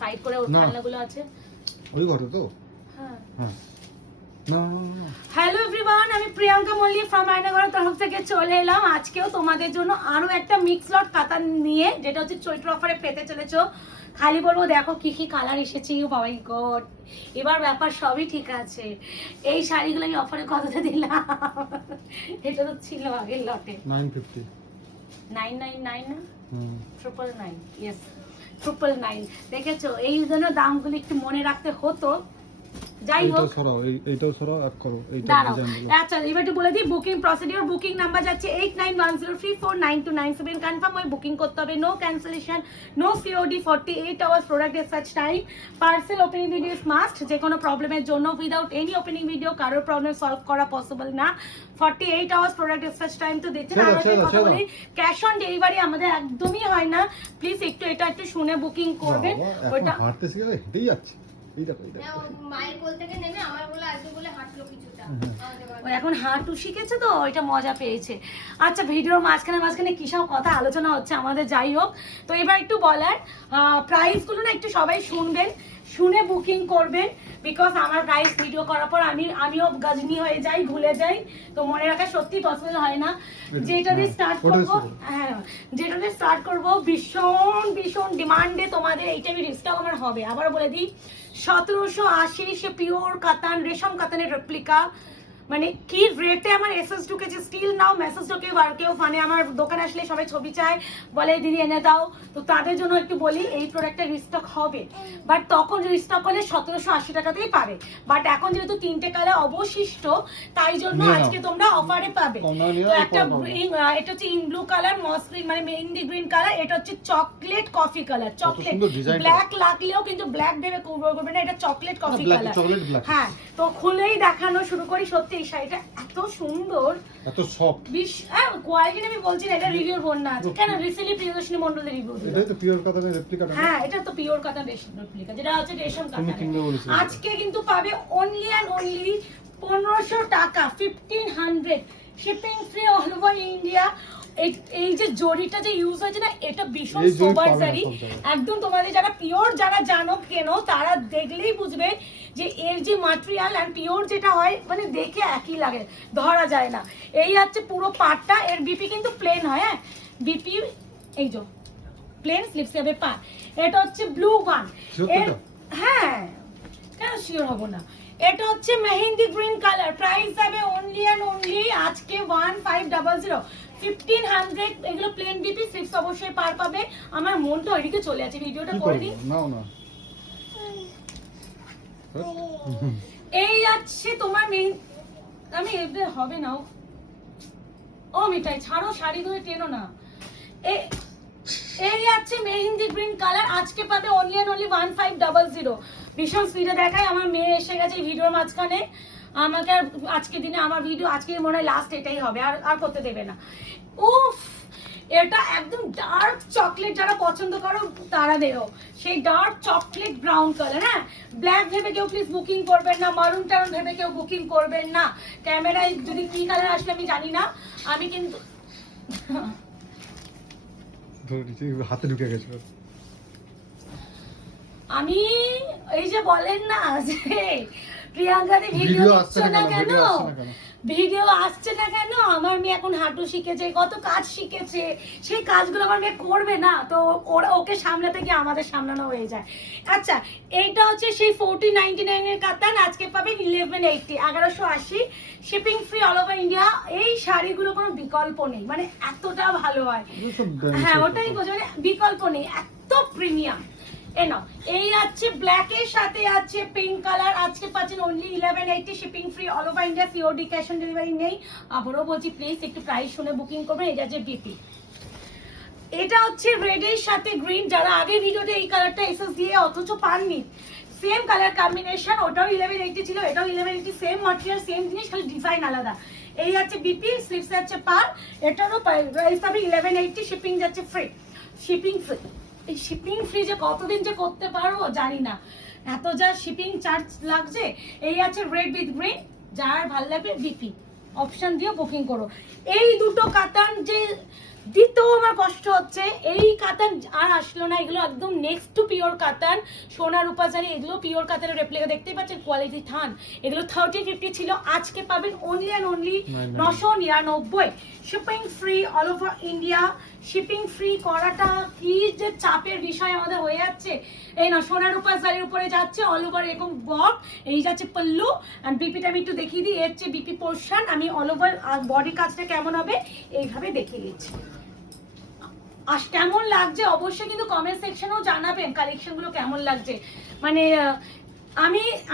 Side করে ওখানগুলো আছে ওই ঘরে তো। হ্যাঁ হ্যাঁ না হ্যালো এভরিওয়ান, আমি প্রিয়াঙ্কা মল্লিক ফ্রম আয়নাঘরের তরফ থেকে চলে এলাম আজকেও তোমাদের জন্য আরো একটা মিক্স লট কাতান নিয়ে, যেটা হচ্ছে চৈত্র অফারে পেতে চলেছো। খালি বলবো দেখো কি কি কালার এসেছে, মাই গড এবার ব্যাপার সবই ঠিক আছে। এই শাড়িগুলো আমি অফারে কততে দিলাম, এটা তো ছিল আগের লটে 950 999 না 999 ইয়েস 999 দেখেছো, এই জন্য দামগুলো একটু মনে রাখতে হতো। যাই হোক এইটাও সরাও অ্যাপ করো এইটা দাঁড়াও। ডিজাইনগুলো। আচ্ছা এবার একটু বলে দিই বুকিং প্রসিডিওর। বুকিং নাম্বার যাচ্ছে 8910349297। কনফার্ম হয়ে বুকিং করতে হবে, no cancellation, no COD, 48 hours product এর such time. Parcel opening video is must, যে কোনো প্রবলেমের জন্য। উইদাউট এনি ওপেনিং ভিডিও কারোর প্রবলেম সলভ করা পসিবল না। 48 আওয়ার্স প্রোডাক্ট এর সাচ টাইম তো দিচ্ছেন। আর একটা কথা বলি, ক্যাশ অন ডেলিভারি আমাদের একদমই হয় না, প্লিজ একটু এটা একটু শুনে বুকিং করবেন। ওটা হাঁটতে শিখে হেঁটেই যাচ্ছে। মায়ের কোল থেকে নেমে আমার বলে আজকে বলে হাঁটলো কিছুটা। ও এখন হাঁটু শিখেছে তো ওইটা মজা পেয়েছে। আচ্ছা ভিডিওর মাঝখানে কি সব কথা আলোচনা হচ্ছে আমাদের, যাই হোক। তো এবার একটু বলার প্রাইসগুলো না একটু সবাই শুনবেন, শুনে বুকিং করবেন। বিকজ আমার প্রাইস ভিডিও করার পর আমিও গজনি হয়ে যাই, ভুলে যাই, তো মনে রাখা সত্যি পসিবল হয় না। যেটা দিয়ে স্টার্ট করবো, হ্যাঁ যেটা দিয়ে স্টার্ট করবো, ভীষণ ভীষণ ডিমান্ডে তোমাদের এই টাইপের রিস্কটাও আমার হবে। আবার বলে দিই 1780 সে পিওর কাতান, রেশম কাতানের রেপ্লিকা। মানে কি রেটে আমার এসএস ঢুকেছে, স্টিল নাও মেসেজ ঢুকে কেউ মানে আমার দোকানে আসলে সবাই ছবি চায়, বলে দিদি এনে দাও। তো তাদের জন্য একটু বলি এই প্রোডাক্টটা রিস্টক হবে, বাট তখন রিস্টক হলে 1780 টাকাতেই পাবে। বাট এখন যেহেতু 3টে কালার অবশিষ্ট, তাই জন্য আজকে তোমরা অফারে পাবে। তো একটা এটা হচ্ছে ইন ব্লু কালার, মসলিন মানে মেহেন্দি গ্রিন কালার, এটা হচ্ছে chocolate coffee colour. Chocolate black লাগলেও কিন্তু ব্ল্যাক ভেবে করবে না, এটা চকলেট কফি কালার। হ্যাঁ তো খুলেই দেখানো শুরু করি। সত্যি এই শাড়িটা এত সুন্দর, এত সফট, কোয়ালিটি আমি বলছি না, এটা রিভিউর বন্যা আছে। কেন রিসেন্টলি প্রিয়দর্শিনী মণ্ডলের রিভিউ দিল। এটাই তো পিওর কাতানের রেপ্লিকা। হ্যাঁ এটা তো পিওর কাতান রেপ্লিকা, যেটা হচ্ছে রেশম কাতান। আজকে কিন্তু পাবে অনলি এন্ড অনলি 1500 টাকা, 1500 shipping free all over India. এই যে জরিটা যে ইউজ হয়েছে না, এটা ভীষণ সোবার জারি একদম। তোমাদের যারা পিওর যারা জানো কেন, তারা দেখলেই বুঝবে যে এর যে ম্যাটেরিয়াল আর পিওর যেটা হয় মানে দেখে একই লাগে, ধরা যায় না। এই হচ্ছে পুরো পাটটা, এর বিপি কিন্তু প্লেন হয়। হ্যাঁ বিপি এই যে প্লেন স্লিপস হবে পা। এটা হচ্ছে ব্লু ওয়ান, হ্যাঁ কেন শিওর হবো না। এটা হচ্ছে মেহেন্দি গ্রিন কালার, প্রাইস যাবে অনলি এন্ড অনলি আজকে 1500 1500। এগুলো প্লেন বিপি, স্লিপস অবশ্যই পার পাবে। আমার মনটা ওইদিকে চলে আছে, ভিডিওটা করে দিই। না এই আছে তোমার আমি এটা হবে না ও মিঠাই ছাড়ো, শাড়ি ধরে টেনো না। এই আছে মেহেন্দি গ্রিন কালার, আজকে পাবে অনলি এন্ড অনলি 1500। ভীষণ স্পিডে দেখায়, আমার মেয়ে এসে গেছে ভিডিওর মাঝখানে। আমাকে আজকে দিনে আমার ভিডিও আজকে মনে হয় লাস্ট এটাই হবে, আর করতে দেবে না। উফ এটা একদম ডার্ক চকলেট, যারা পছন্দ করো তারা দেও সেই ডার্ক চকলেট ব্রাউন কালার। হ্যাঁ ব্ল্যাক ভেবে কেউ প্লিজ বুকিং করবেন না, মারুন টারুন ভেবে কেউ বুকিং করবেন না। ক্যামেরায় যদি কি কালার আসলে আমি জানি না, আমি কিন্তু হাতে ঢুকে গেছে। আমি এই যে বলেন না যে প্রিয়াঙ্কা দি ভিডিও আসছে না কেন, ভিডিও আসছে না কেন, আমার মেয়ে এখন হাঁটু শিখেছে, কত কাজ শিখেছে, সেই কাজগুলো আমার মেয়ে করবে না, তো ওকে সামলাতে গিয়ে আমাদের সামলানো হয়ে যায়। আচ্ছা এইটা হচ্ছে সেই 1499 এর কাতান, আজকে পাবেন 1180 1180 shipping free all over India. এই শাড়িগুলো কোনো বিকল্প নেই, মানে এতটা ভালো হয়। হ্যাঁ ওটাই বলছি, মানে বিকল্প নেই, এত প্রিমিয়াম। এই আছে ব্ল্যাক এর সাথে আছে পিঙ্ক কালার, আজকে পাচ্ছেন only 1180 shipping free all over India. COD cash on delivery নেই। আবারও বলছি প্লিজ একটু প্রাইস শুনে বুকিং করবেন। এটা যে বিপি, এটা হচ্ছে রেড এর সাথে গ্রিন, যারা আগে ভিডিওতে এই কালারটা এসএস দিয়ে অথচ পাননি, সেম কালার কম্বিনেশন, ওটাও 1180 ছিল, এটাও 1180, সেম ম্যাটেরিয়াল সেম জিনিস, খালি ডিজাইন আলাদা। এই আছে বিপি, স্লিপস আছে পার, এটারও প্রাইস হবে 1180, শিপিং যাচ্ছে ফ্রি, শিপিং ফ্রি। এই শিপিং ফ্রি যে কতদিন যে করতে পারবো জানি না, এত যা শিপিং চার্জ লাগছে। এই আছে রেড উইথ গ্রিন, যার ভালো লাগবে বিপি অপশন দিয়ে বুকিং করো। এই দুটো কাতান যে দিতেও আমার কষ্ট হচ্ছে। এই কাতান আর আসলো না, এগুলো একদম নেক্সট টু পিওর কাতান, সোনা রূপা জারি, এগুলো পিওর কাতানের রেপ্লিকা, দেখতেই পাচ্ছেন কোয়ালিটি থান। এগুলো 30-50 ছিল, আজকে পাবেন only and only 999। Shipping free all over India. Shipping free করাটা কি যে চাপের বিষয় আমাদের হয়ে যাচ্ছে। এই না সোনা রূপা জারির উপরে যাচ্ছে অল ওভার এরকম ওয়ার্ক, এই যাচ্ছে পল্লু অ্যান্ড বিপিটা আমি একটু দেখিয়ে দিই। এর হচ্ছে বিপি পোর্শন, আমি অল ওভার বডি কাজটা কেমন হবে এইভাবে দেখিয়ে দিচ্ছি। আর কেমন লাগছে অবশ্যই কিন্তু কমেন্ট সেকশনেও জানাবেন কালেকশনগুলো কেমন লাগছে। মানে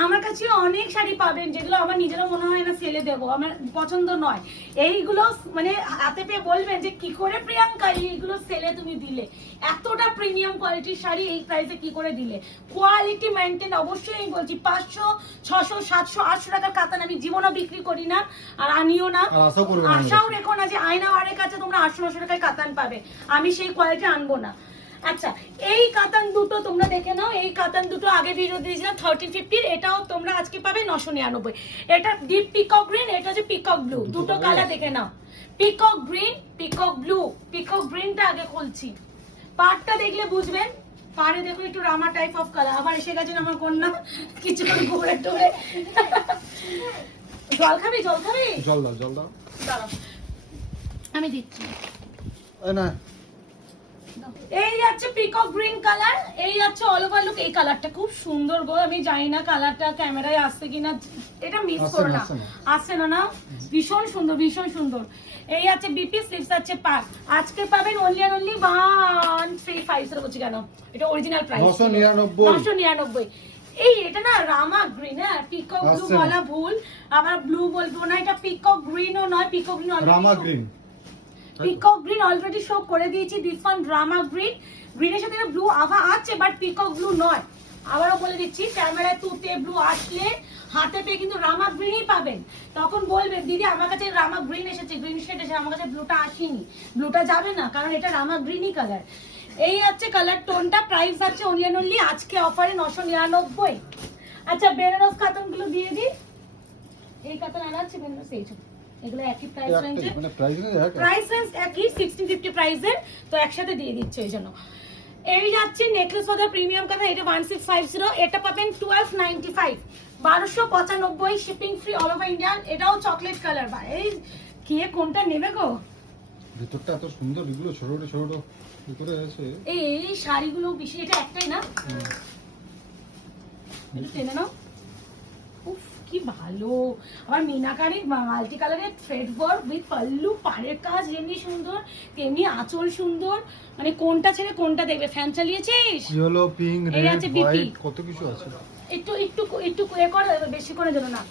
আমার কাছে অনেক শাড়ি পাবেন যেগুলো আমার নিজেরও মনে হয় না সেলে দেবো, আমার পছন্দ নয়। এইগুলো মানে হাতে পেয়ে বলবেন যে কি করে প্রিয়াঙ্কা এইগুলো সেলে তুমি দিলে, এতটা প্রিমিয়াম কোয়ালিটির শাড়ি এই প্রাইসে কি করে দিলে। কোয়ালিটি মেনটেন অবশ্যই আমি বলছি। 500, 600, 700, 800 টাকার কাতান আমি জীবনও বিক্রি করি না, আর আনিও না। আশাও রেখো না যে আয়না বারের কাছে তোমরা 800-900 টাকায় কাতান পাবে, আমি সেই কোয়ালিটি আনবো না। আচ্ছা, এই কাতান দুটো তোমরা দেখে নাও। এই কাতান দুটো আগে ভিডিও দিয়েছিলাম 1350, এটাও তোমরা আজকে পাবে 999। এটা ডিপ পিকক গ্রিন, এটা হচ্ছে পিকক ব্লু, দুটো কালার দেখে নাও। Peacock green, peacock blue. Peacock গ্রিনটা আগে খুলছি, পাড়টা দেখলে বুঝবেন। পাড়ে দেখো একটু রামা টাইপ অফ কালার। আবার এসে গেছেন আমার কন্যা কিছুক্ষণ ঘুরে টুরে। জল খাবি? জল খাবি? জল দাও, জল দাও। দাঁড়াও আমি দিচ্ছি। না, এই যাচ্ছে পিকক গ্রিন কালার, এই যাচ্ছে অল ওভার লুক। এই কালারটা খুব সুন্দর গো, আমি জানি না কালারটা ক্যামেরায় আসছে কিনা, এটা মিস করো না। আসছে না? না, ভীষণ সুন্দর, ভীষণ সুন্দর। এই আছে বিপি, স্লিভস আছে পার। আজকে পাবেন অনলি অ্যান্ড অনলি 1350 বলছি কেন, এটা অরিজিনাল প্রাইস 999। এই এটা না রামা গ্রিন, হ্যাঁ পিকক ব্লু বলা ভুল, আবার ব্লু বলবো না, এটা পিকক গ্রিনও নয়, peacock green Rama green. Peacock green already show করে দিয়েছি। দিস ওয়ান রামা গ্রিন, গ্রিনের সাথে ব্লু আভা আছে বাট পিকক ব্লু নয়। আবারও বলে দিচ্ছি, ক্যামেরায় তুতে ব্লু আসলে হাতে পেয়ে কিন্তু রামা গ্রিনই পাবেন। তখন বলবেন দিদি আমার কাছে রামা গ্রিন এসেছে, গ্রিন শেড এসেছে, আমার কাছে ব্লুটা আসেনি। ব্লুটা যাবে না, কারণ এটা রামা গ্রিনই কালার। এই হচ্ছে কালার টোনটা। প্রাইস আছে অনলি অ্যান্ড অনলি আজকে অফারে 999। আচ্ছা, বেনারস কাতানগুলো দিয়ে দিই। এই কাতান আনাচ্ছি বেনারস, এই এগুলো একই প্রাইস রেঞ্জে, মানে প্রাইস রেঞ্জ একই 1650 প্রাইসের, তো একসাথে দিয়ে দিচ্ছে এই জন্য। এই যাচ্ছে নেকলেস ওদের প্রিমিয়াম কাতান, এটা 1650, এটা পাবেন 1295, 1295 shipping free all over India. এটাও চকলেট কালার। ভাই এই কে কোনটা নেবে গো? ভিতরটা এত সুন্দর, এগুলো ছোট ছোট ভিতরে আছে। এই শাড়িগুলো বেশি, এটা একটাই না, এটা টেনে নাও। উফ কি ভালো। আবার মিনাকারি মাল্টি কালারের থ্রেড ওয়ার্ক উইথ পাল্লু, পাড়ের কাজ যেমনি সুন্দর তেমনি আঁচল সুন্দর, মানে কোনটা ছেড়ে কোনটা দেখবে। ফ্যান চালিয়েছিস? ইয়েলো, পিঙ্ক, এই রেড, আছে বিপি, হোয়াইট, কত কিছু আছে। একটু একটু একটু এ করে, বেশি করে দেবো না।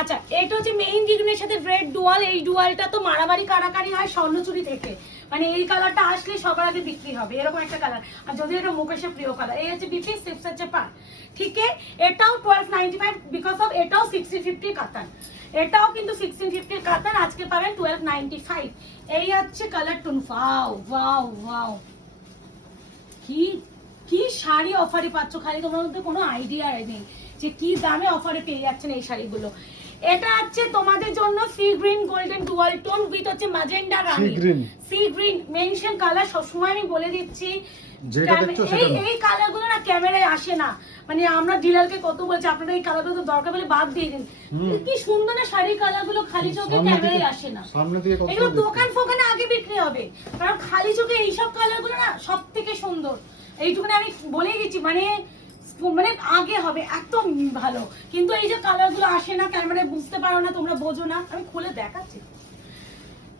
আচ্ছা, এটা হচ্ছে মেইন ডিগ্রিনের সাথে রেড ডুয়াল। এই ডুয়ালটা তো মারামারি কারাকারি হয় স্বর্ণচুরি থেকে, মানে এই কালারটা আসলে সবার আগে বিক্রি হবে, এরকম একটা কালার। আর যদি এটা মুকেশের প্রিয় কালার। এই হচ্ছে বিপি, স্লিপস হচ্ছে পার। ঠিক আছে, এটাও 1295 বিকজ অফ এটাও 1650 কাতান, এটাও কিন্তু 1650 কাতান, আজকে পাবেন 1295। এই হচ্ছে কালার টুন। ওয়াও ওয়াও ওয়াও, কি কি শাড়ি অফারে পাচ্ছ, খালি তোমার মধ্যে কোনো আইডিয়া নেই যে কি দামে অফারে পেয়ে যাচ্ছেন এই শাড়িগুলো। এটা আছে তোমাদের জন্য sea green golden dual tone with হচ্ছে ম্যাজেন্ডা রানী। সি গ্রিন মেনশন কালার, সবসময় আমি বলে দিচ্ছি এই কালারগুলো না ক্যামেরায় আসে না, মানে আমরা ডিলারকে কত বলছি আপনারা এই কালারগুলো তো দরকার হলে বাদ দিয়ে দিন। কি সুন্দর না শাড়ির কালারগুলো, খালি চোখে ক্যামেরায় আসে না। এগুলো দোকান ফোকানে আগে বিক্রি হবে, কারণ খালি চোখে এইসব কালারগুলো না সব থেকে সুন্দর। এইটুকুনি আমি বলেই দিচ্ছি, মানে মানে আগে হবে এত ভালো, কিন্তু এই যে কালারগুলো আসে না ক্যামেরায়, বুঝতে পারো না তোমরা, বোঝো না। আমি খুলে দেখাচ্ছি।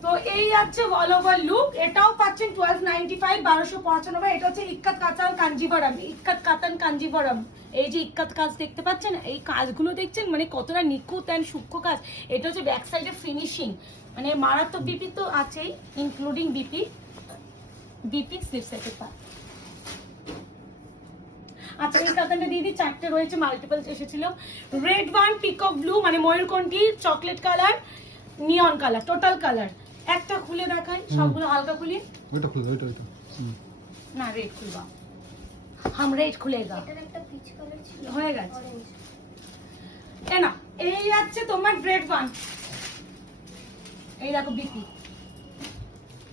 তো এই আছে অল ওভার লুক, এটাও পাচ্ছেন 1295, 1295। এটা হচ্ছে ইক্কাত কাতান কাঞ্জিভরম, ইক্কাত কাতান কাঞ্জিভরম। এই যে ইক্কাত কাজ দেখতে পাচ্ছেন, এই কাজগুলো দেখছেন মানে কতটা নিখুঁত এন্ড সূক্ষ্ম কাজ। এটা হচ্ছে ব্যাক সাইডে ফিনিশিং, মানে মারাত্মক। বিপি তো আছেই, ইনক্লুডিং বিপি, বিপি স্লিপস এর পার। আচ্ছা, এই কাতানটা দিয়ে দিই, চারটে রয়েছে, মাল্টিপল এসেছিল। রেড ওয়ান, পিকক ব্লু মানে ময়ূরকণ্ঠী, chocolate colour, neon colour, total colour. একটা খুলে দেখাই, সবগুলো হালকা খুলি। ওইটা খুলে, ওইটা না রেড খুলবা, হাম রেড খুলেগা। এটার একটা পিচ কালার ছিল, হয়ে গেছে। অরেঞ্জ। এ না, এই যাচ্ছে তোমার রেড ওয়ান। এই দেখো বিপি,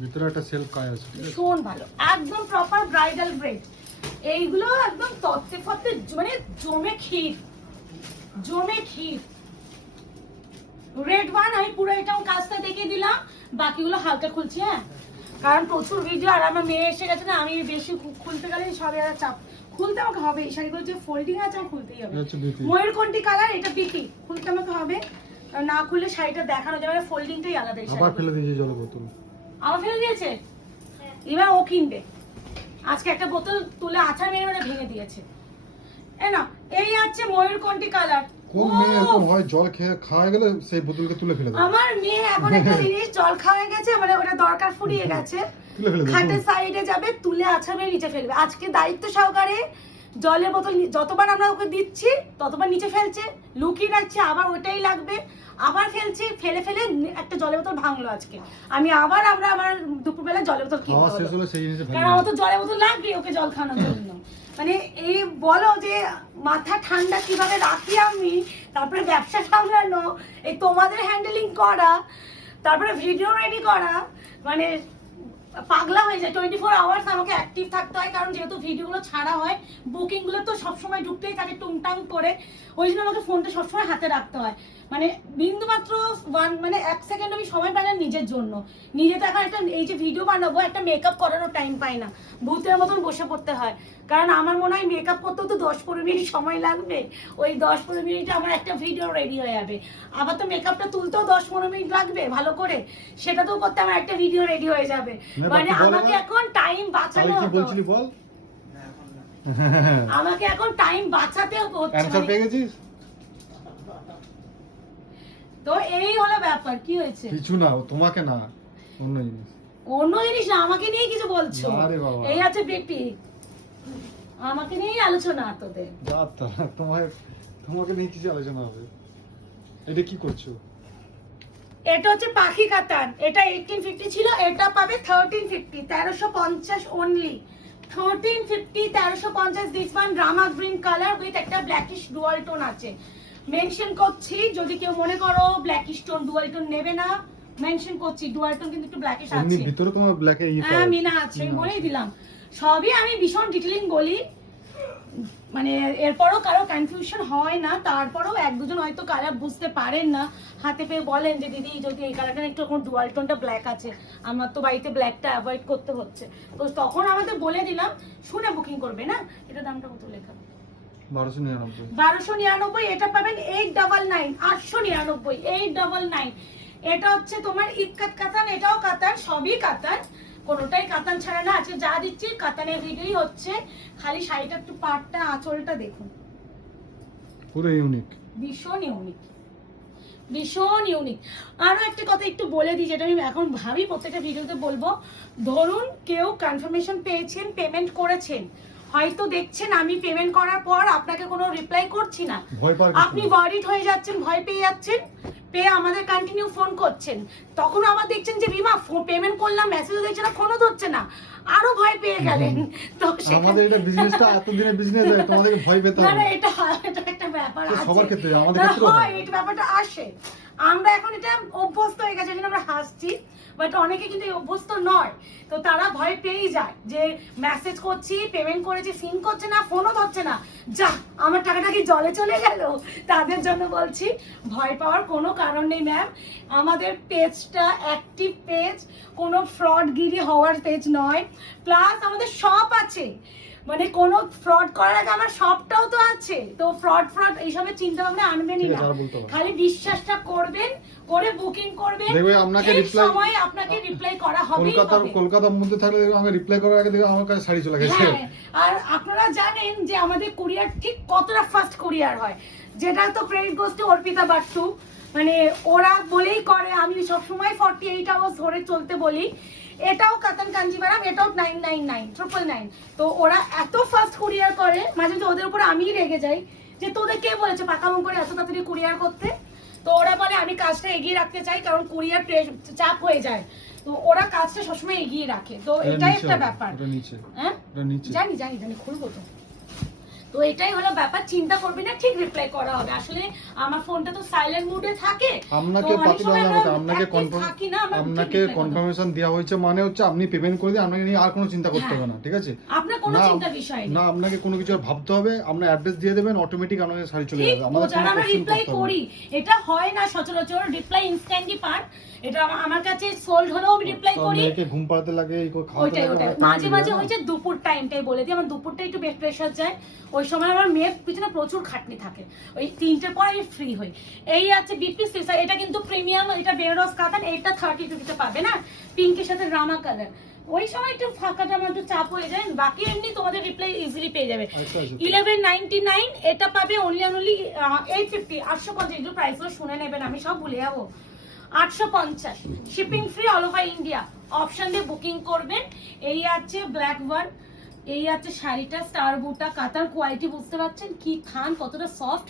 ভিতরে একটা সেলফ কাজ আছে, ঠিক আছে? ভীষণ ভালো, একদম প্রপার ব্রাইডাল গ্রেড। এইগুলো একদম তত্ত্বে ফত্তে মানে জমে ক্ষীর, জমে ক্ষীর। রেড ওয়ান আমি পুরো এটাও কাজটা দেখিয়ে দিলাম, বাকিগুলো হালকা খুলছি। হ্যাঁ, কারণ প্রচুর ভিডিও আর আমার মেয়ে এসে গেছে না, আমি বেশি খুলতে গেলে সবে আর চাপ, খুলতে আমাকে হবে। এই শাড়িগুলো যে ফোল্ডিং আছে আমার খুলতেই হবে। ময়ূরকণ্ঠী কালার, এটা বিপি, খুলতে আমাকে হবে, না খুললে শাড়িটা দেখানো যাবে না, ফোল্ডিংটাই আলাদা। আবার ফেলে দিয়েছে জলের বোতল, আবার ফেলে দিয়েছে, এবার ও কিনবে। আজকে একটা বোতল তুলে আছাড় মেরে মেরে ভেঙে দিয়েছে। এই না, এই আছে ময়ূরকণ্ঠী কালার। কোন মেয়ে এরকম হয় জল খাওয়া গেলে সেই বোতলকে তুলে ফেলে দেয়? আমার মেয়ে এখন একটা জিনিস, জল খাওয়া গেছে মানে ওটা দরকার ফুরিয়ে গেছে, তুলে ফেলে দেয়। খাটের সাইডে যাবে, তুলে আছাড় মেরে নিচে ফেলবে। আজকে দায়িত্ব সহকারে জলের বোতল যতবার আমরা ওকে দিচ্ছি ততবার নিচে ফেলছে, লুকিয়ে রাখছে, আবার ওটাই লাগবে, আবার ফেলছে, ফেলে ফেলে একটা জলের বোতল ভাঙলো আজকে। আমি আবার আবার দুপুরবেলা জলের বোতল কিনতে খাওয়া শেষ হলো সেই জিনিসে কারণ আমার তো জলের বোতল লাগবে ওকে জল খাওয়ানোর জন্য। মানে এই বলো যে মাথা ঠান্ডা কিভাবে রাখি আমি, তারপরে ব্যবসা সামলানো, এই তোমাদের হ্যান্ডেলিং করা, তারপরে ভিডিও রেডি করা, মানে পাগলা হয়ে যায়। 24 আওয়ার্স আমাকে অ্যাক্টিভ থাকতে হয়, কারণ যেহেতু ভিডিওগুলো ছাড়া হয়, বুকিংগুলো তো সবসময় ঢুকতেই থাকে টুংটাং করে, ওই জন্য আমাকে ফোনটা সবসময় হাতে রাখতে হয়। মানে বিন্দুমাত্র মানে 1 সেকেন্ড আমি সময় পাই না নিজের জন্য। নিজে তো এখন একটা এই যে ভিডিও বানাবো, একটা মেকআপ করারও টাইম পাই না, ভূতের মতন বসে পড়তে হয়। কারণ আমার মনে হয় মেকআপ করতেও তো 10-15 মিনিট সময় লাগবে, ওই 10-15 মিনিটে আমার একটা ভিডিও রেডি হয়ে যাবে। আবার তো মেকআপটা তুলতেও 10-15 মিনিট লাগবে ভালো করে, সেটাতেও করতে আমার একটা ভিডিও রেডি হয়ে যাবে। মানে আমাকে এখন টাইম বাঁচানো কি বলছিলি বল? আমাকে এখন টাইম বাঁচাতেও হচ্ছে। অ্যানসার পেয়ে গেছিস? তো এই হলো ব্যাপার। কি হয়েছে? কিছু না, তোমাকে না, অন্য জিনিস। অন্য জিনিস না, আমাকে নিয়ে কিছু বলছো? আরে বাবা, এই আছে বেটি, আমাকে নিয়েই আলোচনা তোদের। তোমাকে নিয়ে কিছু আলোচনা হবে। এটা কি করছো? এটা হচ্ছে পাখি কাতান, এটা 1850 ছিল, এটা পাবে 1350, 1350 only. 1350, 1350। This one Rama green colour with একটা ব্ল্যাকিশ ডুয়াল টোন আছে। মেনশন করছি, যদি কেউ মনে করো ব্ল্যাকিশ টোন ডুয়াল টোন নেবে না, মেনশন করছি ডুয়াল টোন কিন্তু একটু ব্ল্যাকিশ আছে। এমনি ভিতরে তোমার ব্ল্যাকে হ্যাঁ মিনা আছে, বলেই দিলাম। সবই আমি ভীষণ ডিটেইলিং বলি, মানে এরপরও কারো কনফিউশন হয় না। তারপরেও 1-2 জন হয়তো কালার বুঝতে পারেন না, হাতে পেয়ে বলেন যে দিদি যদি এই কালারটা একটু এখন ডুয়াল টোনটা ব্ল্যাক আছে, আমার তো বাড়িতে ব্ল্যাকটা অ্যাভয়েড করতে হচ্ছে, তো তখন আমাদের বলে দিলাম শুনে বুকিং করবে না। এটা দামটা কত লেখা? 1299। 1299। এটা পাবেন 899, 899, 899। এটা হচ্ছে তোমার ইক্কাত কাতান, এটাও কাতান, সবই কাতান, কোনোটাই কাতান ছাড়া না। আজকে যা দিচ্ছি কাতানের ভিডিওই হচ্ছে, খালি শাড়িটা একটু পাটটা আঁচলটা দেখুন, পুরো ইউনিক, ভীষণ ইউনিক, ভীষণ ইউনিক। আরো একটা কথা একটু বলে দিই, যেটা আমি এখন ভাবি প্রত্যেকটা ভিডিওতে বলবো। ধরুন কেউ কনফার্মেশন পেয়েছেন, পেমেন্ট করেছেন, হয়তো দেখছেন আমি পেমেন্ট করার পর আপনাকে কোনো রিপ্লাই করছি না, আপনি ওয়ারিড হয়ে যাচ্ছেন, ভয় পেয়ে যাচ্ছেন, পেয়ে আমাদের কন্টিনিউ ফোন করছেন, তখন আবার দেখছেন যে বিমা পেমেন্ট করলাম, মেসেজও দেখছে না, ফোনও ধরছে না, আরো ভয় পেয়ে গেলেন। তো আমাদের এটা বিজনেসটা এতদিনের বিজনেস, তোমাদের ভয় পেতে হবে না। এটা একটা ব্যাপার আছে, সবার ক্ষেত্রে, আমাদের ক্ষেত্রেও হয় এটা, ব্যাপারটা আসে। আমরা এখন এটা অভ্যস্ত হয়ে গেছে, আমরা হাসছি, বাট অনেকে কিন্তু অভ্যস্ত নয়, তো তারা ভয় পেয়েই যায় যে মেসেজ করছি, পেমেন্ট করেছি, সিন করছে না, ফোনও ধরছে না, যা আমার টাকাটা কি জলে চলে গেল। তাদের জন্য বলছি ভয় পাওয়ার কোনো কারণ নেই ম্যাম। আমাদের পেজটা অ্যাক্টিভ পেজ, কোনো ফ্রডগিরি হওয়ার পেজ নয়। প্লাস আমাদের শপ আছে, মানে কোনো ফ্রড করার আগে আমার শপটাও তো আছে, তো ফ্রড এইসবের চিন্তা ভাবনা আনবেনই না, খালি বিশ্বাসটা করবেন, করে বুকিং করবেন, এই সময় আপনাকে রিপ্লাই করা হবে। কলকাতার মধ্যে থাকলে আমি রিপ্লাই করার আগে দেখো আমার কাছে শাড়ি চলে গেছে। আর আপনারা জানেন যে আমাদের কুরিয়ার ঠিক কতটা ফাস্ট কুরিয়ার হয়, যেটা তো ক্রেডিট গোষ্ঠী অর্পিতা বাট্টু, মানে ওরা বলেই করে, আমি সবসময় 48 আওয়ার্স ধরে চলতে বলি। এটাও কাতান কাঞ্জিভারাম, এটাও 999, তো ওরা এত ফাস্ট কুরিয়ার করে, মাঝে মাঝে ওদের উপর আমিই রেগে যাই যে তোদের কে বলেছে পাকামো করে এত তাড়াতাড়ি কুরিয়ার করতে। তো ওরা বলে আমি কাজটা এগিয়ে রাখতে চাই, কারণ কুরিয়ার চাপ হয়ে যায়, তো ওরা কাজটা সবসময় এগিয়ে রাখে। তো এটাই একটা ব্যাপার। হ্যাঁ জানি খুলবো তো। তো এটাই হলো ব্যাপার, চিন্তা করবি না, ঠিক রিপ্লাই করা হবে। আসলে আমার ফোনটা তো সাইলেন্ট মোডে থাকে, আপনাকে তো অনেক সময় আমরা আপনাকে active থাকি না, আমরা আপনাকে ঠিক reply করতে কনফার্মেশন দেওয়া হয়েছে, মানে হচ্ছে আপনি পেমেন্ট করে দিয়ে আপনাকে নিয়ে আর কোনো চিন্তা করতে হ্যাঁ। হবে না, ঠিক আছে? আপনার কোনো না, চিন্তার বিষয় নেই। না আপনাকে কোনো কিছু আর ভাবতে হবে, আপনার অ্যাড্রেস দিয়ে দেবেন, অটোমেটিক আপনাকে শাড়ি চলে ঠিক, যাবে। আমাদের যারা কোনো আমরা question রিপ্লাই করতে হবে না। করি, এটা হয় না সচরাচর রিপ্লাই ইনস্ট্যান্টলি পান, এটা আমার কাছে সোল্ড হলেও আমি রিপ্লাই কারণ করি। মেয়েকে ঘুম পাড়াতে লাগে, এই করে খাওয়াতে ওইটাই লাগে, ওইটাই আমার time মাঝে মাঝে লাগে না। হয়েছে দুপুর টাইমটাই বলে দিই, আমার দুপুরটা একটু বেশ প্রেশার যায়, ওই সময় আমার মেয়ের পিছনে প্রচুর খাটনি থাকে, ওই 3টের পর আমি ফ্রি হই। এই আছে বিপি সিসার, এটা কিন্তু প্রিমিয়াম, এটা বেনারস কাতান, এটা 32 তে পাবে না, পিঙ্কের সাথে রামা কালার। ওই সময় একটু ফাঁকাটা আমার একটু চাপ হয়ে যায়, বাকি এমনি তোমাদের রিপ্লাই ইজিলি পেয়ে যাবে। আচ্ছা, আচ্ছা। 1199 এটা পাবে অনলি 850, 850, এগুলো প্রাইসগুলো শুনে নেবেন, আমি সব ভুলে যাবো। 850 shipping free all over India, option দিয়ে বুকিং করবেন। এই আছে ব্ল্যাক ওয়ান, এই আছে শাড়িটা স্টার বুটা, কাতার কোয়ালিটি বুঝতে পারছেন কি থান, কতটা সফট,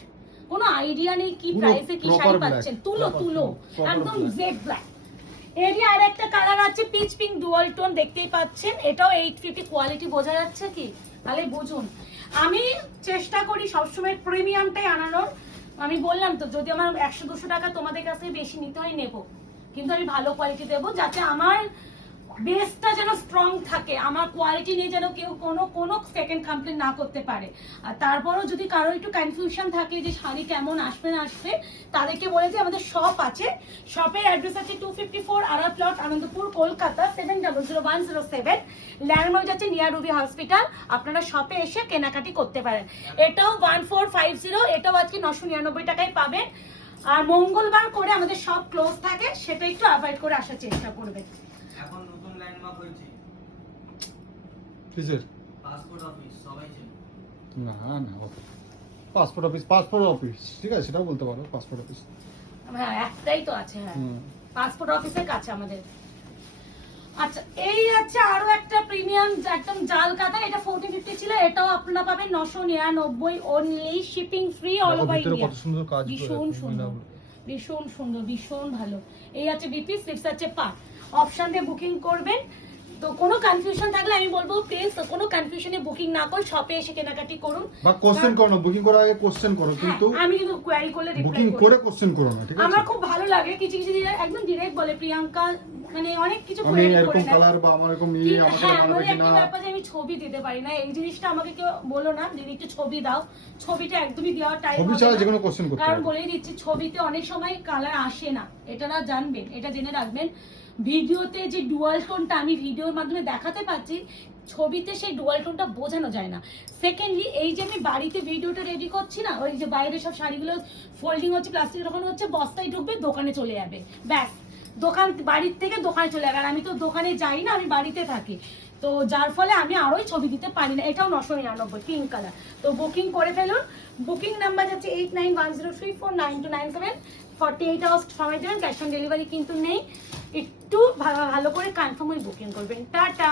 কোনো আইডিয়া নেই কি পুরো প্রাইসে কি proper শাড়ি black, পাচ্ছেন, তুলো proper, তুলো proper একদম black। Jet black. এরই আর একটা কালার আছে পিচ পিঙ্ক ডুয়াল টোন, দেখতেই পাচ্ছেন, এটাও 850, কোয়ালিটি বোঝা যাচ্ছে কি, তাহলে বুঝুন। আমি চেষ্টা করি সবসময় প্রিমিয়ামটাই আনানোর, আমি বললাম তো যদি আমার 100-200 টাকা তোমাদের কাছ থেকে বেশি নিতে হয় নেবো, কিন্তু আমি ভালো কোয়ালিটি দেবো, যাতে আমার বেসটা যেন স্ট্রং থাকে, আমার কোয়ালিটি নিয়ে যেন কেউ কোনো সেকেন্ড কমপ্লেন না করতে পারে। আর তারপরও যদি কারো একটু কনফিউশন থাকে যে শাড়ি কেমন আসবে না আসবে, তাদেরকে বলে যে আমাদের শপ আছে, শপের অ্যাড্রেস আছে 254 আরা প্লট, আনন্দপুর, কলকাতা 700107, ল্যান্ডমার্ক যাচ্ছে নিয়ার রুবি হসপিটাল। আপনারা শপে এসে কেনাকাটি করতে পারেন। এটাও 1450, এটাও আজকে 999 টাকায় পাবেন। আর মঙ্গলবার করে আমাদের সব ক্লোজ থাকে, সেটা একটু অ্যাভয়েড করে আসার চেষ্টা করবেন। এখন নতুন ল্যান্ডমার্ক হয়েছে কিসের? পাসপোর্ট অফিস, সবাই চেনে। না না, পাসপোর্ট অফিস, ঠিক আছে, সেটাও বলতে পারো, পাসপোর্ট অফিস। হ্যাঁ একটাই তো আছে, হ্যাঁ পাসপোর্ট অফিসের কাছে আমাদের। আচ্ছা এই আছে আরো একটা প্রিমিয়াম একদম জাল কাতা, এটা 1450 ছিল, এটাও আপনারা পাবেন 999 only, shipping free all over India. কত সুন্দর কাজ করে, ভীষণ সুন্দর, ভীষণ সুন্দর, ভীষণ ভালো। এই আছে বিপি, স্লিপস আছে পা, অপশন দিয়ে বুকিং করবেন। তো কোনো কনফিউশন থাকলে আমি বলবো প্লিজ কোনো কনফিউশনে বুকিং না করে শপে এসে কেনাকাটি করুন, বা কোশ্চেন করো না, বুকিং করার আগে কোশ্চেন করো, কিন্তু আমি কিন্তু কোয়ারি করলে বুকিং রিপ্লাই করে করি। কোশ্চেন করো না, ঠিক আছে? আমার খুব ভালো লাগে কিছু কিছু দিদি একদম ডিরেক্ট বলে প্রিয়াঙ্কা, মানে অনেক কিছু আমি query করে এরকম নেয়। কালার বা আমার এরকম ইয়ে কিন্তু আমাকে হ্যাঁ, বানাবে আমার কি একটা না। ব্যাপার যে আমি ছবি দিতে পারি না, এই জিনিসটা আমাকে কেউ বলো না দিদি একটু ছবি দাও, ছবিটা একদমই দেওয়ার টাইম ছবি ছাড়া যে কোনো কোশ্চেন করতে কারণ পারো। বলেই দিচ্ছি ছবিতে অনেক সময় কালার আসে না, এটা না জানবেন, এটা জেনে রাখবেন। ভিডিওতে যে ডুয়াল টোনটা আমি ভিডিওর মাধ্যমে দেখাতে পাচ্ছি, ছবিতে সেই ডুয়াল টোনটা বোঝানো যায় না। সেকেন্ডলি এই যে আমি বাড়িতে ভিডিওটা রেডি করছি না, ওই যে বাইরে সব শাড়িগুলো ফোল্ডিং হচ্ছে, প্লাস্টিক যখন হচ্ছে, বস্তায় ঢুকবে, দোকানে চলে যাবে, ব্যাস দোকান, বাড়ির থেকে দোকানে চলে যাবে। আর আমি তো দোকানে যাই না, আমি বাড়িতে থাকি, তো যার ফলে আমি আরোই ছবি দিতে পারি না। এটাও 999 পিঙ্ক কালার। তো বুকিং করে ফেলুন, বুকিং নাম্বার যাচ্ছে 8910349297, 48 আওয়ার্স সময় দেবেন, ক্যাশ অন ডেলিভারি কিন্তু নেই, একটু ভালো করে কনফার্ম বুকিং করবেন। টাটা।